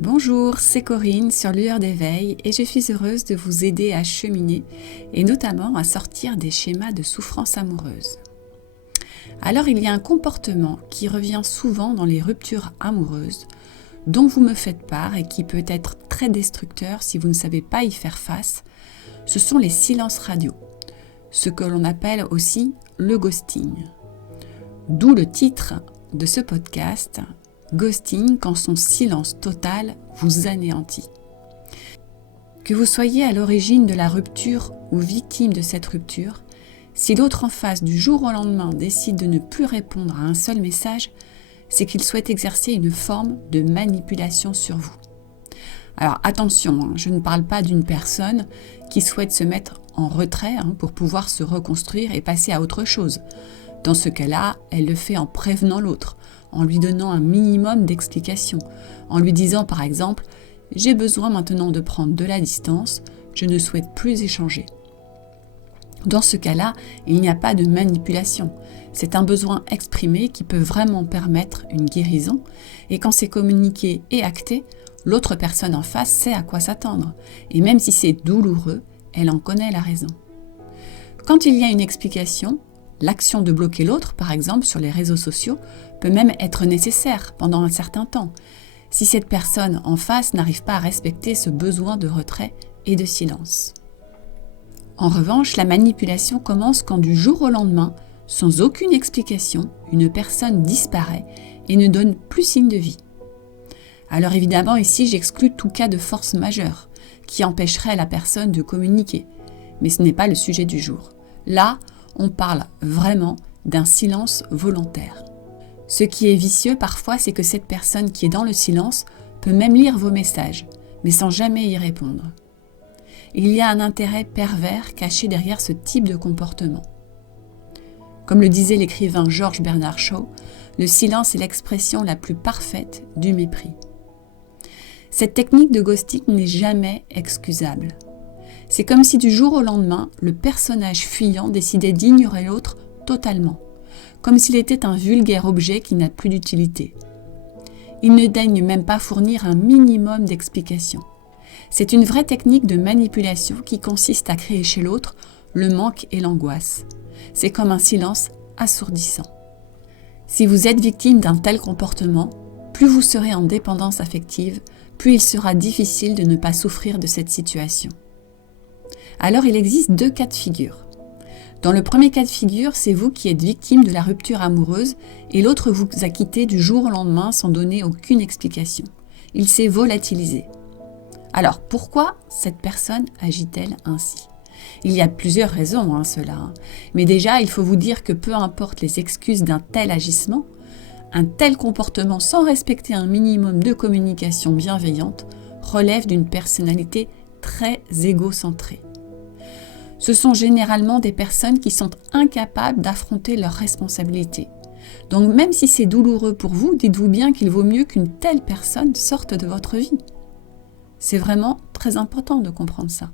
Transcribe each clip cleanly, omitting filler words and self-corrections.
Bonjour, c'est Corinne sur Lueur d'éveil et je suis heureuse de vous aider à cheminer et notamment à sortir des schémas de souffrance amoureuse. Alors il y a un comportement qui revient souvent dans les ruptures amoureuses dont vous me faites part et qui peut être très destructeur si vous ne savez pas y faire face. Ce sont les silences radio, ce que l'on appelle aussi le ghosting. D'où le titre de ce podcast, Ghosting quand son silence total vous anéantit. Que vous soyez à l'origine de la rupture ou victime de cette rupture, si l'autre en face du jour au lendemain décide de ne plus répondre à un seul message, c'est qu'il souhaite exercer une forme de manipulation sur vous. Alors attention, je ne parle pas d'une personne qui souhaite se mettre en retrait pour pouvoir se reconstruire et passer à autre chose. Dans ce cas-là, elle le fait en prévenant l'autre, en lui donnant un minimum d'explications, en lui disant par exemple « J'ai besoin maintenant de prendre de la distance, je ne souhaite plus échanger ». Dans ce cas-là, il n'y a pas de manipulation. C'est un besoin exprimé qui peut vraiment permettre une guérison et quand c'est communiqué et acté, l'autre personne en face sait à quoi s'attendre et même si c'est douloureux, elle en connaît la raison. Quand il y a une explication, l'action de bloquer l'autre, par exemple sur les réseaux sociaux, peut même être nécessaire pendant un certain temps, si cette personne en face n'arrive pas à respecter ce besoin de retrait et de silence. En revanche, la manipulation commence quand du jour au lendemain, sans aucune explication, une personne disparaît et ne donne plus signe de vie. Alors évidemment, ici, j'exclus tout cas de force majeure qui empêcherait la personne de communiquer, mais ce n'est pas le sujet du jour. Là, on parle vraiment d'un silence volontaire. Ce qui est vicieux parfois, c'est que cette personne qui est dans le silence peut même lire vos messages, mais sans jamais y répondre. Il y a un intérêt pervers caché derrière ce type de comportement. Comme le disait l'écrivain George Bernard Shaw, le silence est l'expression la plus parfaite du mépris. Cette technique de ghosting n'est jamais excusable. C'est comme si du jour au lendemain, le personnage fuyant décidait d'ignorer l'autre totalement, comme s'il était un vulgaire objet qui n'a plus d'utilité. Il ne daigne même pas fournir un minimum d'explication. C'est une vraie technique de manipulation qui consiste à créer chez l'autre le manque et l'angoisse. C'est comme un silence assourdissant. Si vous êtes victime d'un tel comportement, plus vous serez en dépendance affective, plus il sera difficile de ne pas souffrir de cette situation. Alors il existe deux cas de figure. Dans le premier cas de figure, c'est vous qui êtes victime de la rupture amoureuse et l'autre vous a quitté du jour au lendemain sans donner aucune explication. Il s'est volatilisé. Alors pourquoi cette personne agit-elle ainsi ? Il y a plusieurs raisons à cela, mais déjà il faut vous dire que peu importe les excuses d'un tel agissement, un tel comportement sans respecter un minimum de communication bienveillante relève d'une personnalité très égocentrée. Ce sont généralement des personnes qui sont incapables d'affronter leurs responsabilités. Donc même si c'est douloureux pour vous, dites-vous bien qu'il vaut mieux qu'une telle personne sorte de votre vie. C'est vraiment très important de comprendre ça.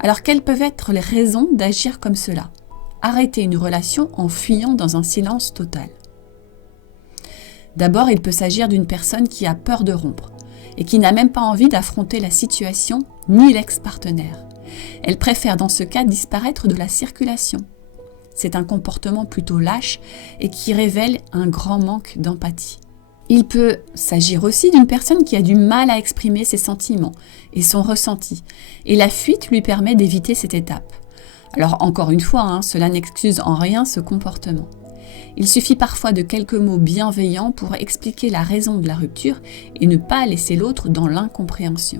Alors quelles peuvent être les raisons d'agir comme cela ? Arrêter une relation en fuyant dans un silence total. D'abord, il peut s'agir d'une personne qui a peur de rompre et qui n'a même pas envie d'affronter la situation ni l'ex-partenaire. Elle préfère dans ce cas disparaître de la circulation. C'est un comportement plutôt lâche et qui révèle un grand manque d'empathie. Il peut s'agir aussi d'une personne qui a du mal à exprimer ses sentiments et son ressenti, et la fuite lui permet d'éviter cette étape. Alors encore une fois, cela n'excuse en rien ce comportement. Il suffit parfois de quelques mots bienveillants pour expliquer la raison de la rupture et ne pas laisser l'autre dans l'incompréhension.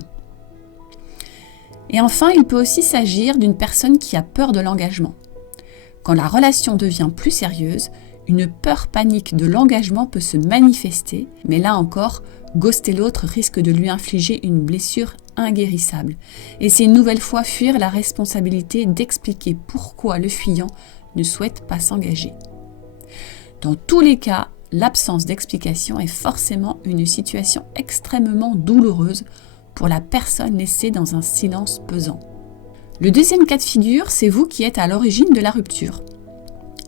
Et enfin, il peut aussi s'agir d'une personne qui a peur de l'engagement. Quand la relation devient plus sérieuse, une peur panique de l'engagement peut se manifester, mais là encore, ghoster l'autre risque de lui infliger une blessure inguérissable. Et c'est une nouvelle fois fuir la responsabilité d'expliquer pourquoi le fuyant ne souhaite pas s'engager. Dans tous les cas, l'absence d'explication est forcément une situation extrêmement douloureuse pour la personne laissée dans un silence pesant. Le deuxième cas de figure, c'est vous qui êtes à l'origine de la rupture.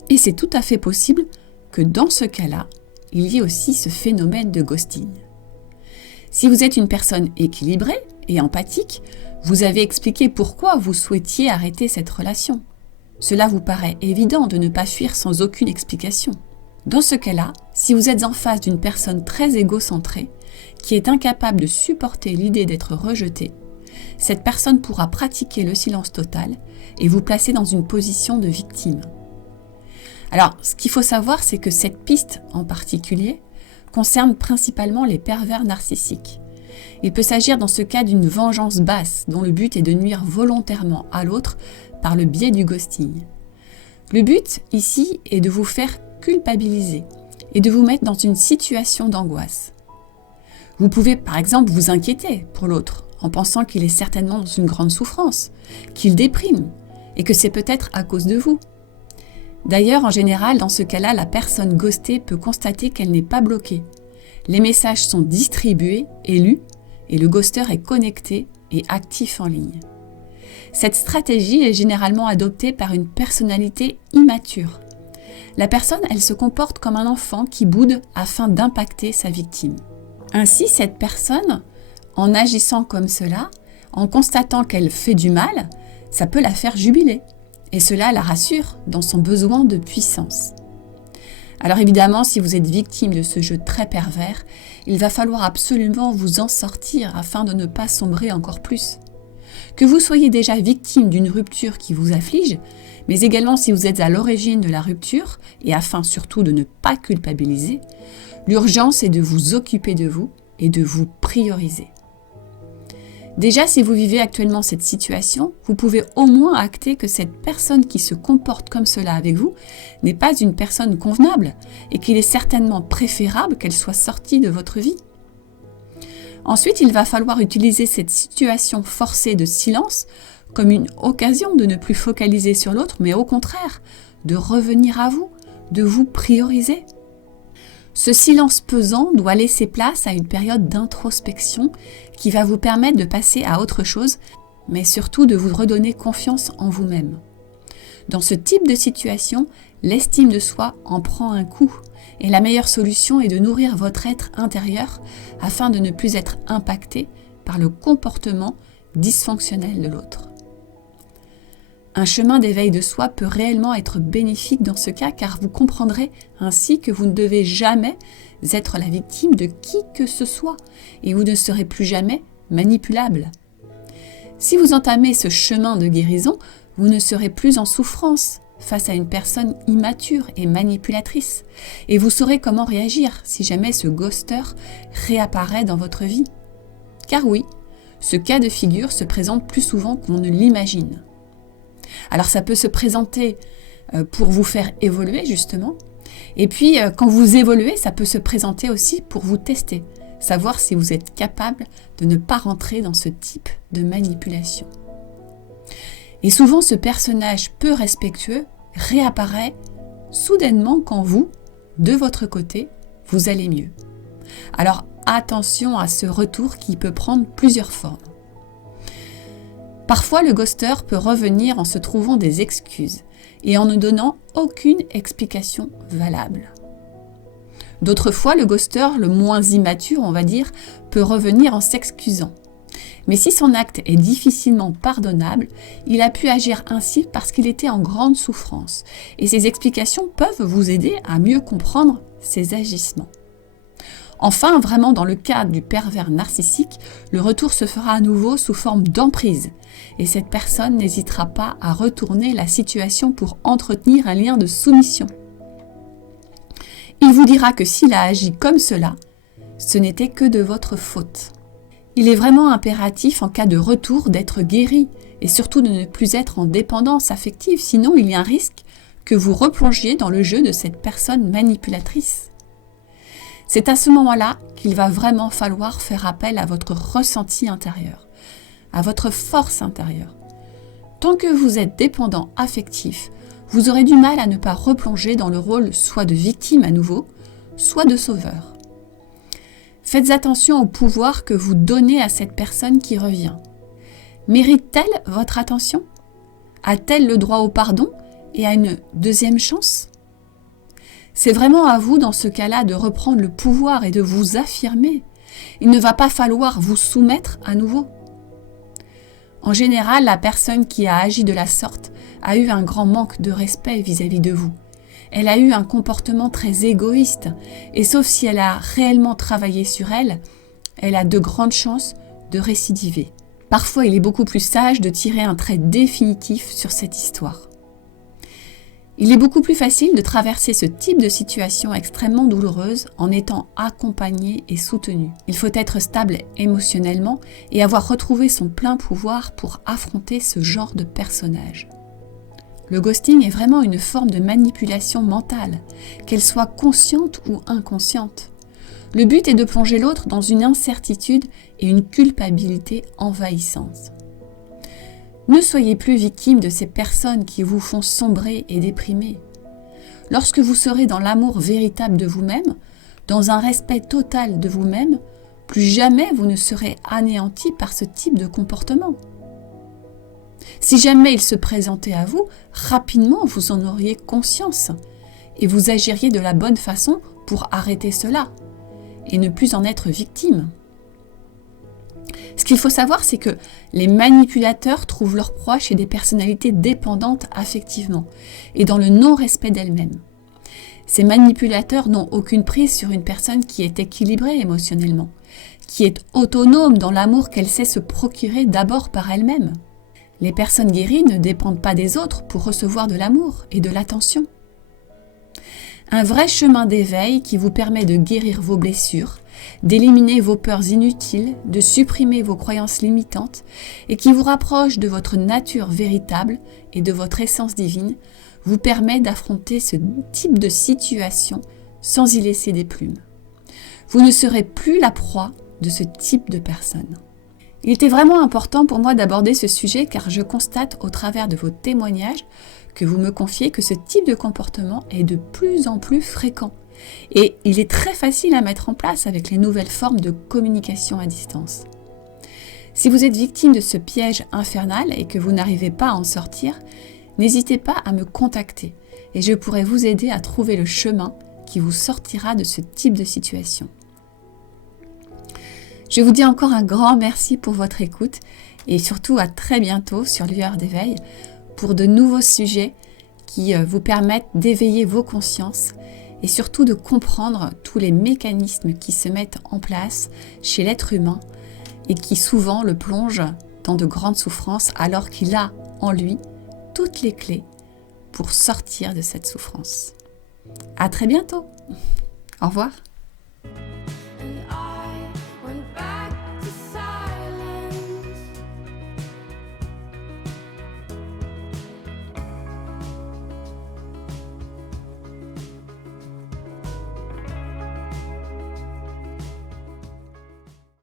Et c'est tout à fait possible que dans ce cas-là, il y ait aussi ce phénomène de ghosting. Si vous êtes une personne équilibrée et empathique, vous avez expliqué pourquoi vous souhaitiez arrêter cette relation. Cela vous paraît évident de ne pas fuir sans aucune explication. Dans ce cas-là, si vous êtes en face d'une personne très égocentrée, qui est incapable de supporter l'idée d'être rejetée, cette personne pourra pratiquer le silence total et vous placer dans une position de victime. Alors, ce qu'il faut savoir, c'est que cette piste en particulier concerne principalement les pervers narcissiques. Il peut s'agir dans ce cas d'une vengeance basse dont le but est de nuire volontairement à l'autre par le biais du ghosting. Le but ici est de vous faire culpabiliser et de vous mettre dans une situation d'angoisse. Vous pouvez par exemple vous inquiéter pour l'autre en pensant qu'il est certainement dans une grande souffrance, qu'il déprime et que c'est peut-être à cause de vous. D'ailleurs, en général, dans ce cas-là, la personne ghostée peut constater qu'elle n'est pas bloquée. Les messages sont distribués et lus et le ghoster est connecté et actif en ligne. Cette stratégie est généralement adoptée par une personnalité immature. La personne, elle se comporte comme un enfant qui boude afin d'impacter sa victime. Ainsi, cette personne, en agissant comme cela, en constatant qu'elle fait du mal, ça peut la faire jubiler. Et cela la rassure dans son besoin de puissance. Alors évidemment, si vous êtes victime de ce jeu très pervers, il va falloir absolument vous en sortir afin de ne pas sombrer encore plus. Que vous soyez déjà victime d'une rupture qui vous afflige, mais également si vous êtes à l'origine de la rupture, et afin surtout de ne pas culpabiliser, l'urgence est de vous occuper de vous et de vous prioriser. Déjà, si vous vivez actuellement cette situation, vous pouvez au moins acter que cette personne qui se comporte comme cela avec vous n'est pas une personne convenable et qu'il est certainement préférable qu'elle soit sortie de votre vie. Ensuite, il va falloir utiliser cette situation forcée de silence comme une occasion de ne plus focaliser sur l'autre, mais au contraire, de revenir à vous, de vous prioriser. Ce silence pesant doit laisser place à une période d'introspection qui va vous permettre de passer à autre chose, mais surtout de vous redonner confiance en vous-même. Dans ce type de situation, l'estime de soi en prend un coup et la meilleure solution est de nourrir votre être intérieur afin de ne plus être impacté par le comportement dysfonctionnel de l'autre. Un chemin d'éveil de soi peut réellement être bénéfique dans ce cas car vous comprendrez ainsi que vous ne devez jamais être la victime de qui que ce soit et vous ne serez plus jamais manipulable. Si vous entamez ce chemin de guérison, vous ne serez plus en souffrance face à une personne immature et manipulatrice et vous saurez comment réagir si jamais ce ghoster réapparaît dans votre vie. Car oui, ce cas de figure se présente plus souvent qu'on ne l'imagine. Alors ça peut se présenter pour vous faire évoluer justement. Et puis quand vous évoluez, ça peut se présenter aussi pour vous tester. Savoir si vous êtes capable de ne pas rentrer dans ce type de manipulation. Et souvent ce personnage peu respectueux réapparaît soudainement quand vous, de votre côté, vous allez mieux. Alors attention à ce retour qui peut prendre plusieurs formes. Parfois, le ghoster peut revenir en se trouvant des excuses et en ne donnant aucune explication valable. D'autres fois, le ghoster, le moins immature, on va dire, peut revenir en s'excusant. Mais si son acte est difficilement pardonnable, il a pu agir ainsi parce qu'il était en grande souffrance. Et ces explications peuvent vous aider à mieux comprendre ses agissements. Enfin, vraiment dans le cas du pervers narcissique, le retour se fera à nouveau sous forme d'emprise. Et cette personne n'hésitera pas à retourner la situation pour entretenir un lien de soumission. Il vous dira que s'il a agi comme cela, ce n'était que de votre faute. Il est vraiment impératif en cas de retour d'être guéri et surtout de ne plus être en dépendance affective, sinon il y a un risque que vous replongiez dans le jeu de cette personne manipulatrice. C'est à ce moment-là qu'il va vraiment falloir faire appel à votre ressenti intérieur, à votre force intérieure. Tant que vous êtes dépendant affectif, vous aurez du mal à ne pas replonger dans le rôle soit de victime à nouveau, soit de sauveur. Faites attention au pouvoir que vous donnez à cette personne qui revient. Mérite-t-elle votre attention ? A-t-elle le droit au pardon et à une deuxième chance ? C'est vraiment à vous dans ce cas-là de reprendre le pouvoir et de vous affirmer. Il ne va pas falloir vous soumettre à nouveau. En général, la personne qui a agi de la sorte a eu un grand manque de respect vis-à-vis de vous. Elle a eu un comportement très égoïste et sauf si elle a réellement travaillé sur elle, elle a de grandes chances de récidiver. Parfois, il est beaucoup plus sage de tirer un trait définitif sur cette histoire. Il est beaucoup plus facile de traverser ce type de situation extrêmement douloureuse en étant accompagné et soutenu. Il faut être stable émotionnellement et avoir retrouvé son plein pouvoir pour affronter ce genre de personnage. Le ghosting est vraiment une forme de manipulation mentale, qu'elle soit consciente ou inconsciente. Le but est de plonger l'autre dans une incertitude et une culpabilité envahissante. Ne soyez plus victime de ces personnes qui vous font sombrer et déprimer. Lorsque vous serez dans l'amour véritable de vous-même, dans un respect total de vous-même, plus jamais vous ne serez anéanti par ce type de comportement. Si jamais il se présentait à vous, rapidement vous en auriez conscience et vous agiriez de la bonne façon pour arrêter cela et ne plus en être victime. Ce qu'il faut savoir, c'est que les manipulateurs trouvent leur proie chez des personnalités dépendantes affectivement et dans le non-respect d'elles-mêmes. Ces manipulateurs n'ont aucune prise sur une personne qui est équilibrée émotionnellement, qui est autonome dans l'amour qu'elle sait se procurer d'abord par elle-même. Les personnes guéries ne dépendent pas des autres pour recevoir de l'amour et de l'attention. Un vrai chemin d'éveil qui vous permet de guérir vos blessures, d'éliminer vos peurs inutiles, de supprimer vos croyances limitantes et qui vous rapproche de votre nature véritable et de votre essence divine, vous permet d'affronter ce type de situation sans y laisser des plumes. Vous ne serez plus la proie de ce type de personne. Il était vraiment important pour moi d'aborder ce sujet car je constate au travers de vos témoignages que vous me confiez que ce type de comportement est de plus en plus fréquent. Et il est très facile à mettre en place avec les nouvelles formes de communication à distance. Si vous êtes victime de ce piège infernal et que vous n'arrivez pas à en sortir, n'hésitez pas à me contacter et je pourrai vous aider à trouver le chemin qui vous sortira de ce type de situation. Je vous dis encore un grand merci pour votre écoute et surtout à très bientôt sur Lueur d'éveil pour de nouveaux sujets qui vous permettent d'éveiller vos consciences et surtout de comprendre tous les mécanismes qui se mettent en place chez l'être humain et qui souvent le plongent dans de grandes souffrances alors qu'il a en lui toutes les clés pour sortir de cette souffrance. À très bientôt. Au revoir.